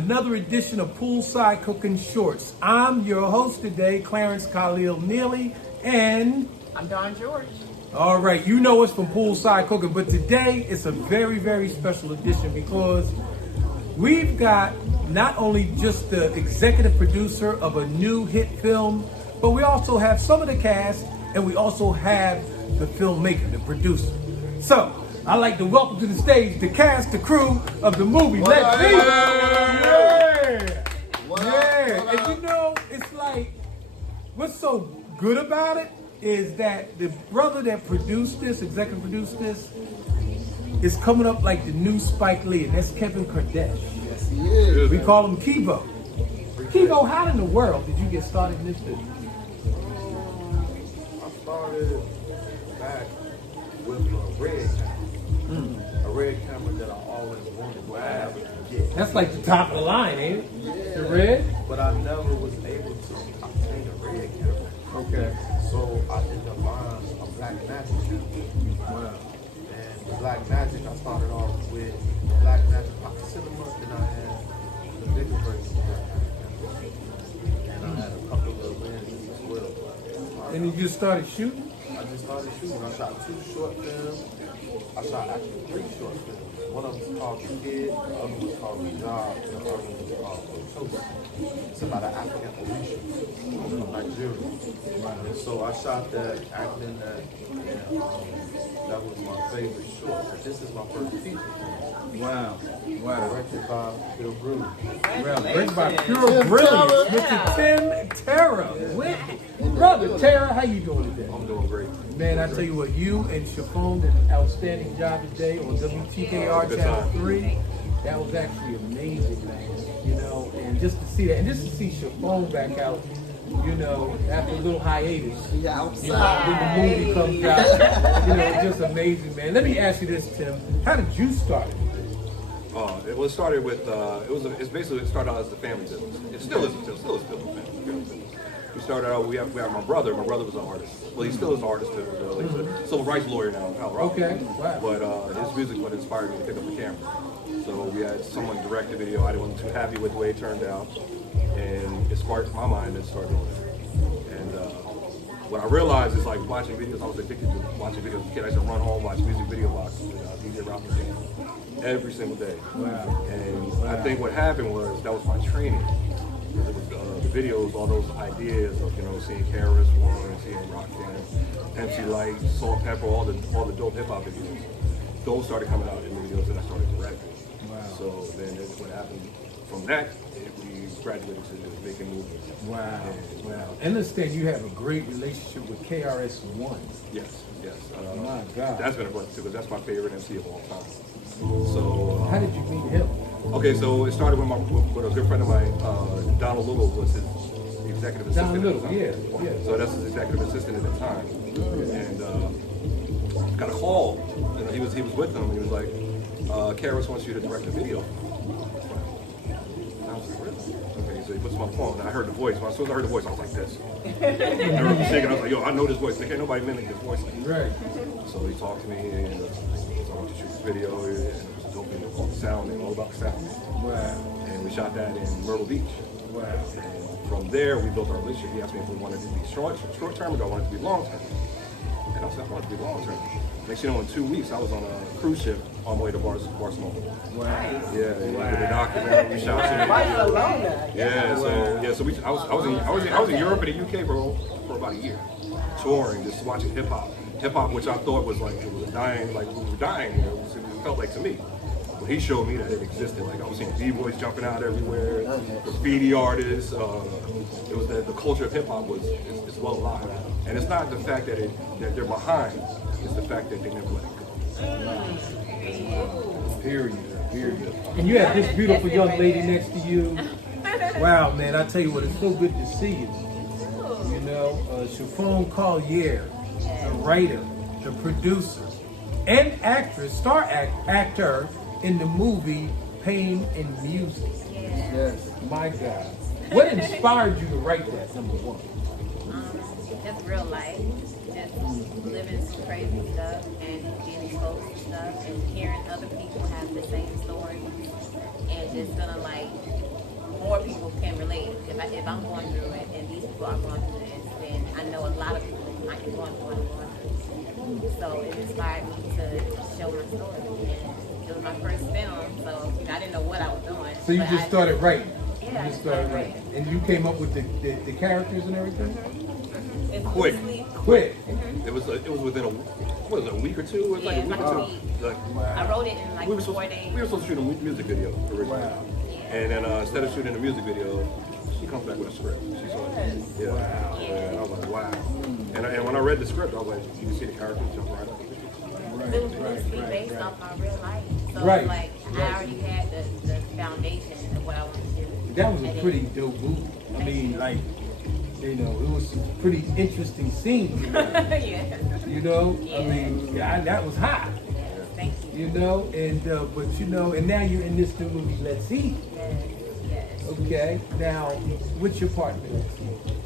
another edition of Poolside Cooking Shorts. I'm your host today, Clarence, Khalil, Neely, and I'm Don George. all right, you know us from Poolside Cooking, but today it's a very, very special edition because we've got not only just the executive producer of a new hit film, but we also have some of the cast, and we also have the filmmaker, the producer. So, I'd like to welcome to the stage the cast, the crew of the movie. Let's see. Yeah. And you know, it's like, what's so good about it is that the brother that produced this, executive produced this, is coming up like the new Spike Lee, and that's Kevin Kardashian. Yes, he is. We call him Kivo. Kivo, how in the world did you get started in this business? I started back with a red camera. A red camera that I always wanted, but I never could get. That's like the top of the line, ain't it? Yeah. The red? But I never was able to obtain a red camera. Okay. So I ended up buying a Black Magic camera. Wow. And the Black Magic, I started off with the Black Magic Pocket Cinema, then I had the bigger version of Black Magic camera. And I had a couple of lenses as well. And you just started shooting? I just started shooting. I shot 2 short films. I shot actually 3 short films. One of them was called Kid, the other was called The Job, and the other one was called Toast. It's about an African Orisha from Nigeria. And so I shot that, acted in that, and that was my favorite short. But this is my first feature film. Wow. Directed by Phil Bruce. Well, written by pure brilliance, Mr. Tim Terra. Brother Terra, how you doing today? I'm doing great. Man, I tell you what, you and Chiffon did an outstanding job today on WTKR Channel 3. That was actually amazing, man. You know, and just to see that, and just to see Chiffon back out, you know, after a little hiatus. Yeah, You know, when the movie comes out, you know, it's just amazing, man. Let me ask you this, Tim. How did you start it? It started with it started out as the family business. It still is a family business. We started out. We have my brother. My brother was an artist. Well, he still is an artist too. He's a civil rights lawyer now in Colorado. Okay, wow. But his music what inspired me to pick up the camera. So we had someone direct the video. I wasn't too happy with the way it turned out, and it sparked my mind and started doing it. And what I realized is like watching videos. I was addicted to watching videos. As a kid, I used to run home, watch music video boxes, DJ Rock machine every single day. Wow. And I think what happened was that was my training. Because it was the videos, all those ideas of seeing KRS-One, seeing Rock Band, MC Light, Salt Pepper, all the dope hip hop videos. Those started coming out in the videos, and I started directing. Wow. So then what happened from that, we graduated to making movies. Wow. And understand you have a great relationship with KRS-One. Yes. My God. That's been a blessing too, because that's my favorite MC of all time. So How did you meet him? okay, so it started with a good friend of mine, Donald Little was his executive assistant. Donald at the Little, time. yeah. So that's his executive assistant at the time, and got a call. He was with them. And he was like, "Karis wants you to direct a video." And I was like, "Really?" Okay, so he puts him on the phone, and I heard the voice. When as soon as I heard the voice, I was like this. I was shaking. I was like, "Yo, I know this voice. Can't nobody mimic this voice." Right. So he talked to me, and so I went to shoot this video, and it was a dope video called Sound, and all about sound. Wow. And we shot that in Myrtle Beach. Wow. And from there, we built our relationship. He asked me if we wanted it to be short term or do I want it to be long term. And I said, I want it to be long term. Next thing you know, in 2 weeks, I was on a cruise ship on my way to Barcelona. Wow. Yeah, and we did a documentary. We shot some. Barcelona. Yeah, so I was in Europe and the UK for about a year, touring, just watching hip hop, which I thought was like it was dying, like we were dying. It felt like to me. But he showed me that it existed. Like I was seeing b-boys jumping out everywhere, graffiti artists. It was the culture of hip hop is well alive, and it's not the fact that they're behind. It's the fact that they never let it go. Period. And you have this beautiful young lady next to you. Wow, man, I tell you what, it's so good to see you. You know, Chiffon Collier, the writer, the producer, and actress, actor in the movie Pain and Music. Yes, my God. What inspired you to write that, number one? Just real life, just living crazy stuff and being exposed to stuff and hearing other people have the same story and just feeling like more people can relate. If I'm going through it and these people are going through this, then I know a lot of people might be going through what I'm going through. So it inspired me to show my story. And it was my first film, so I didn't know what I was doing. So you just started writing. Yeah, You I just started writing. writing. And you came up with the characters and everything? It's Quick. loosely- Quick. It was within a week or two. It was like Yeah, a week like or a two. week. Like, I wrote it in like we were 4 supposed days. to shoot a music video originally. Wow. And then instead of shooting a music video, she comes back with a script. She's like, yeah. Wow. And I was like, wow. And when I read the script, I was like, you can see the characters jump right up. It was loosely based off my real life. So Right. like I already had the foundation of what I wanted to do. That was a And then- pretty dope movie. I mean, like, you know, it was some pretty interesting scenes. yeah. You know, I Yeah. mean, that was hot. Yes, thank you. You know, and but you know, and now you're in this new movie. Let's Eat. Yes, yes. Okay. Now, what's your partner?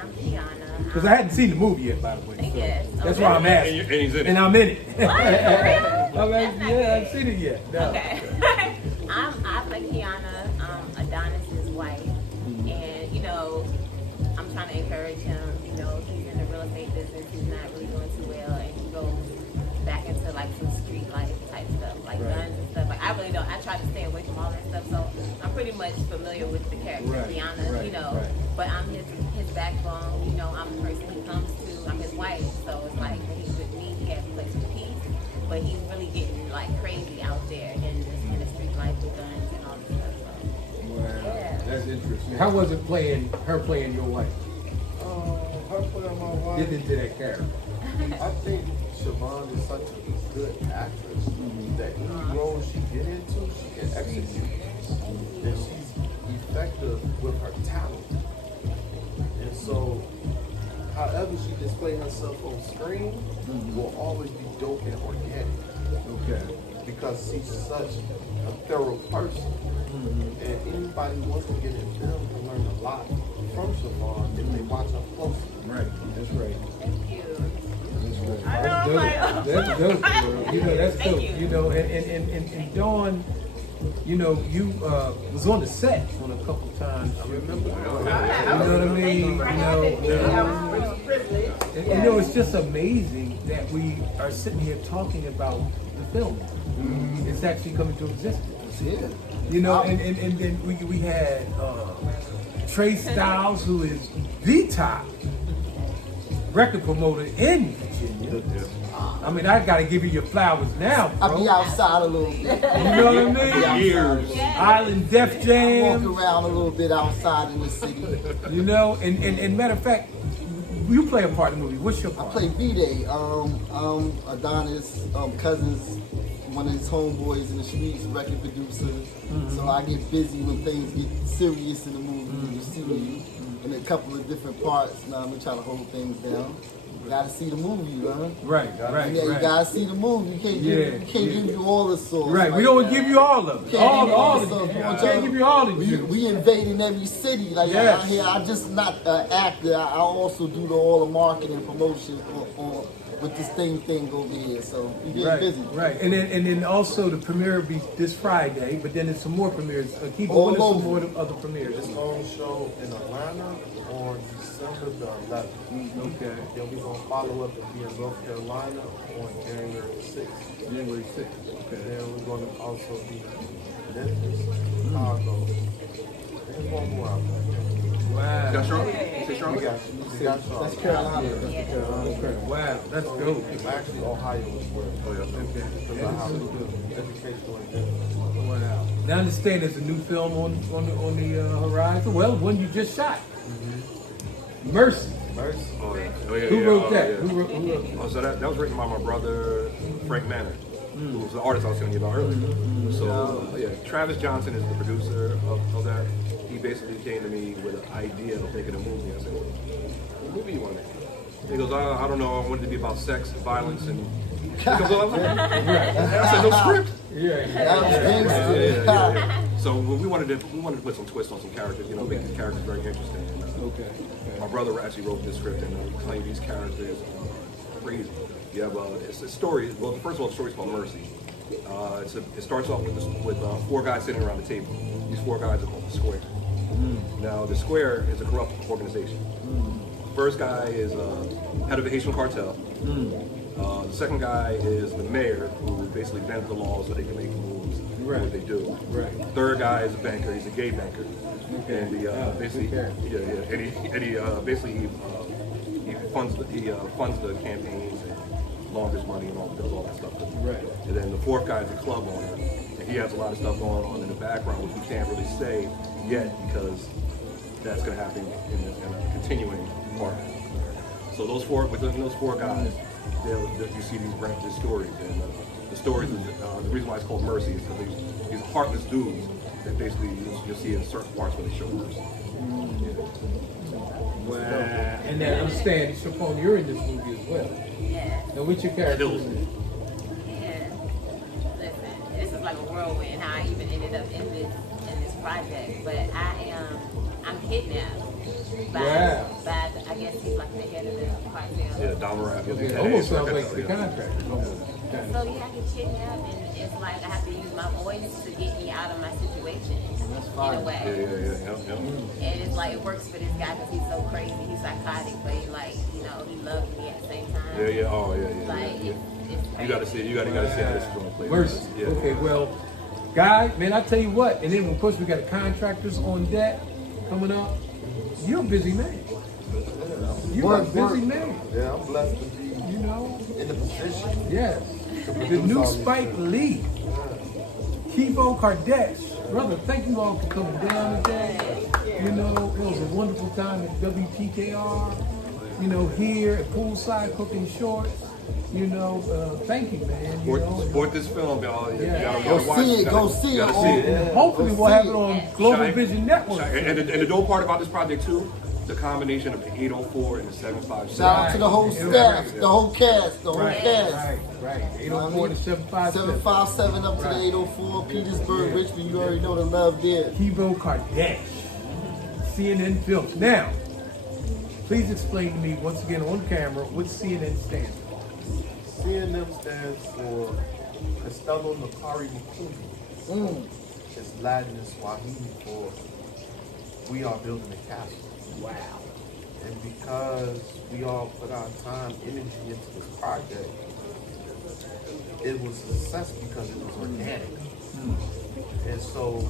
I'm Kiana. Because I hadn't seen the movie yet, by the way. So Yes. that's Oh, why I'm really? asking. And he's in it. And I'm in it. What? For real? I'm like, That's not yeah, I good. haven't seen it yet. No. Okay. I play Kiana, Adonis's wife, and you know, I'm trying to encourage him. You know, he's in the real estate business. He's not really doing too well, and he goes back into like some street life type stuff, like Right. guns and stuff. Like I really don't. I try to stay away from all that stuff. So I'm pretty much familiar with the character, Right, Kiana. right, You know, right. but I'm his backbone. You know, I'm the person he comes to. I'm his wife. So it's like when he's with me, he has a place of peace. But he's really getting like crazy out there in the street life with guns and all this stuff. So. Wow, Yeah. that's interesting. How was it playing your wife? Her playing my wife. Get into that character. I think Siobhan is such a good actress that any role she get into, she can execute. And she's effective with her talent. And so, however she displays herself on screen will always be dope and organic Okay. because she's such a thorough person. And anybody who wants to get in film can learn a lot from Siobhan if they watch her closely. Right. That's right. Thank you. That's right. I know, That's I'm dope. like, That's dope. Bro. You know, that's Thank dope. you. You know, and Dawn, you know, you was on the set on a couple times. I remember. You know what I mean? You know, and, you know, it's just amazing that we are sitting here talking about the film. It's actually coming to existence. Yeah. You know, and then we had Trey Styles, who is the top record promoter in Virginia. I mean, I gotta give you your flowers now, I bro. be outside a little bit. You know what I mean? Years. Island Def Walk Jam. around a little bit outside in the city. You know, and matter of fact, you play a part in the movie. What's your I part? play B-Day. Adonis, cousins, one of his homeboys in the streets, record producer. So I get busy when things get serious in the movie. You see me in a couple of different parts. Now I'm trying to hold things down. You gotta see the movie, man. Right, right, You right. gotta see the movie. You can't give you all the sauce. Right, we Like, don't give you all of it. Can't give you All the of sauce. it. We want Can't y'all- give you all of you. We invading every city. Like Yes. out here, I'm just not an actor. I also do all the marketing promotion on with this thing over here. So we get Right, busy. right, and then also the premiere will be this Friday, but then there's some more premieres. Keep All going, there's some over. more other premieres. It's going to show in Atlanta on December the 11th. Okay, Then we're going to follow up and be in North Carolina on January 6th. January 6th. And Okay. then we're going to also be in Memphis, Chicago. There's one more out there. Wow. Got Charlotte? You say We Charlotte? got Charlotte. That's Carolina. Okay. Wow, that's dope. Actually, Ohio as well. Oh, yeah. Okay. Because Yeah, I have this is good. educational endeavors. Wow. Now I understand there's a new film on the horizon. Well, one you just shot. Mercy. Mercy. Oh, yeah. Oh, yeah, Who yeah. wrote Oh, that? yeah. Who wrote Oh, so that was written by my brother, Frank Manor, who was the artist I was telling you about earlier. So, yeah, Travis Johnson is the producer of that. He basically came to me with an idea of making a movie. I said, what movie you want to make? He goes, I don't know, I wanted it to be about sex and violence. And he goes, well, I said, no script. Yeah. That was gangster. Yeah. So we wanted to put some twist on some characters, you know, make these characters very interesting. And, Okay. my brother actually wrote this script and claimed these characters are crazy. You have it's a story. Well, first of all, the story's called Mercy. It starts off with 4 guys sitting around the table. These 4 guys are called the Square. Now, the Square is a corrupt organization. First guy is head of the Haitian cartel. The second guy is the mayor, who basically bends the law so they can make moves. Right. What they do. Right. Third guy is a banker. He's a gay banker, Okay. and he basically he funds the campaigns and launders money and does all that stuff. Right. And then the fourth guy is a club owner, and he has a lot of stuff going on in the background which we can't really say yet because that's going to happen in a continuing part. So within those 4 guys, you see these branches stories, and the stories. The reason why it's called Mercy is because these heartless dudes that basically you'll see in certain parts where they show mercy. Wow. And then understand, Chappone, you're in this movie as well. Yeah. Now, what's your character? Yeah. Listen, this is like a whirlwind how I even ended up in this project. But I'm kidnapped by I guess he's like the head of the cartel. Yeah, Damarak. Okay, almost sounds like the contract. So yeah, I get kidnapped, and it's like I have to use my voice to get me out of my situation in a way. Yeah. And it's like it works for this guy because he's so crazy, he's psychotic, but he he loves me at the same time. Yeah. Oh, yeah. Like it's crazy. You gotta see how this is going to play. Mercy. Yeah. Okay, well, guy, man, I tell you what, and then of course we got contractors on deck coming up. You're a busy man. You're a busy man. Yeah, I'm blessed to be You know? in the position. Yes. to The produce new all these Spike things. Lee. Kivo Kardesh. Brother, thank you all for coming down today. You know, it was a wonderful time at WTKR. You know, here at Poolside Cooking Shorts. You know, thank you, man. You know, Support this film, y'all. You Yeah. gotta Go watch see it. You Go gotta- see you it. gotta see it. Yeah. hopefully Go we'll see have it. it on Global Shine. Vision Network. And the dope part about this project too, the combination of the 804 and the 757. Shout out to the whole staff, the whole cast, the whole cast. Right. 804 to 757. 757 up to the 804, Petersburg, Richmond. You already know the love there. Kivo Kardesh. CNN Films. Now, please explain to me once again on camera what CNN stands for. CNM stands for Costello Nakari Mukumi. It's Latin and Swahili for we are building a castle. Wow. And because we all put our time, energy into this project, it was a success because it was organic. And so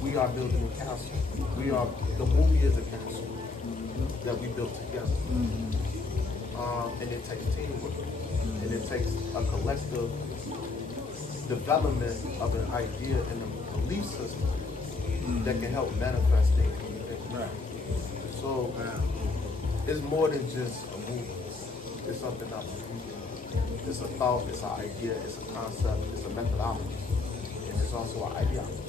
we are building a castle. The movie is a castle that we built together. And it takes teamwork. And it takes a collective development of an idea and a belief system that can help manifest things. Right. So it's more than just a movie. It's something else. It's a thought, it's an idea, it's a concept, it's a methodology, and it's also an ideology.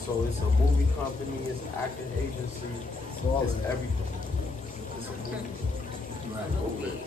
So it's a movie company, it's an acting agency, it's everything. It's a movie.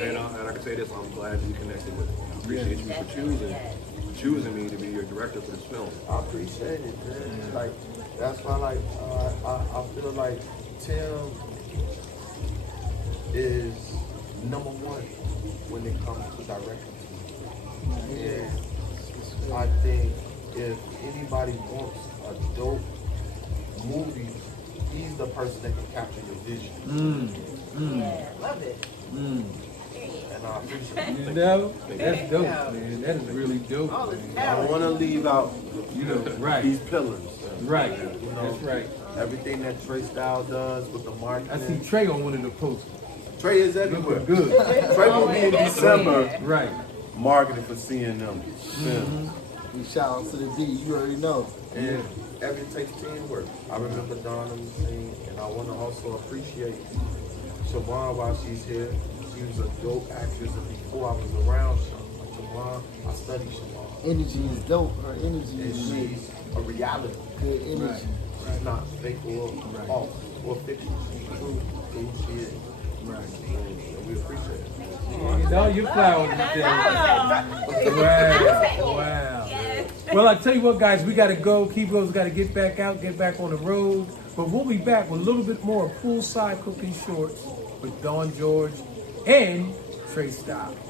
And I can say this, I'm glad you connected with me. I appreciate you for choosing me to be your director for this film. I appreciate it, man. Like that's why, like I feel like Tim is number one when it comes to directing. And I think if anybody wants a dope movie, he's the person that can capture your vision. Yeah, love it. And I appreciate it. You know, that's dope, man. That is really dope. All this I talent. want to leave out You know, right. these pillars. Right. You know, That's right. Everything that Trey Style does with the marketing. I see Trey on one of the posters. Trey is everywhere. Looking good. Trey will be in December Right. marketing for CNM. We shout out to the D, you already know. And everything takes teamwork. I remember Dawn on the scene, and I want to also appreciate Siobhan while she's here. She was a dope actress, and before I was around Siobhan, I studied Siobhan. Energy is dope. Her energy And is great. she's a reality. Good energy. She's not fake or false or fiction. She's true to who she is. Right. And we appreciate it. You know, you're flowering today. Wow. Well, I tell you what, guys, we got to go. Kibo's got to get back out, get back on the road. But we'll be back with a little bit more Poolside Cooking Shorts with Dawn George and Trey style.